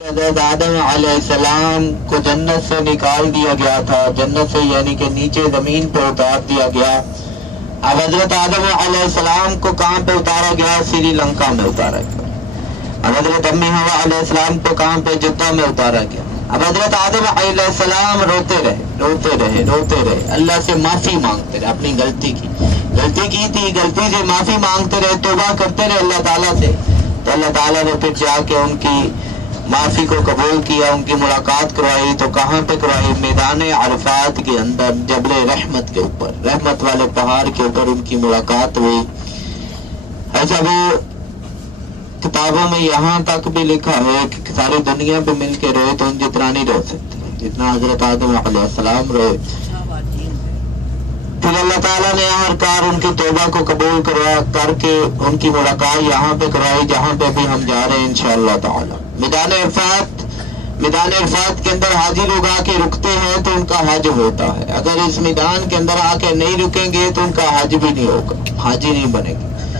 حضرت آدم علیہ السلام کو جنت سے نکال دیا گیا تھا، جنت سے یعنی کہ نیچے زمین پہ اتار دیا گیا۔ اب حضرت آدم علیہ السلام کو کہاں پہ اتارا گیا؟ سری لنکا میں اتارا گیا۔ اب حضرت امی حوا علیہ السلام کو کہاں پہ؟ جدہ میں اتارا گیا۔ اب حضرت آدم علیہ السلام روتے رہے اللہ سے معافی مانگتے رہے، اپنی غلطی کی تھی، غلطی سے معافی مانگتے رہے، توبہ کرتے رہے اللہ تعالیٰ سے، تو اللہ تعالیٰ نے پھر جا کے ان کی معافی کو قبول کیا، ان کی ملاقات کروائی۔ تو کہاں پہ کروائی؟ میدان عرفات کے اندر، جبل رحمت کے اوپر، رحمت والے پہاڑ کے اوپر ان کی ملاقات ہوئی۔ ایسا وہ کتابوں میں یہاں تک بھی لکھا ہے کہ ساری دنیا پہ مل کے روئے تو ان جتنا نہیں رو سکتے جتنا حضرت آدم علیہ السلام روئے۔ پھر اللہ تعالیٰ نے آخرکار ان کی توبہ کو قبول کر کے ان کی ملاقات یہاں پہ کروائی جہاں پہ بھی ہم جا رہے ہیں انشاءاللہ تعالیٰ۔ میدان عرفات کے اندر حاجی لوگ آ کے رکتے ہیں تو ان کا حج ہوتا ہے، اگر اس میدان کے اندر آ کے نہیں رکیں گے تو ان کا حج بھی نہیں ہوگا، حاجی نہیں بنے گی۔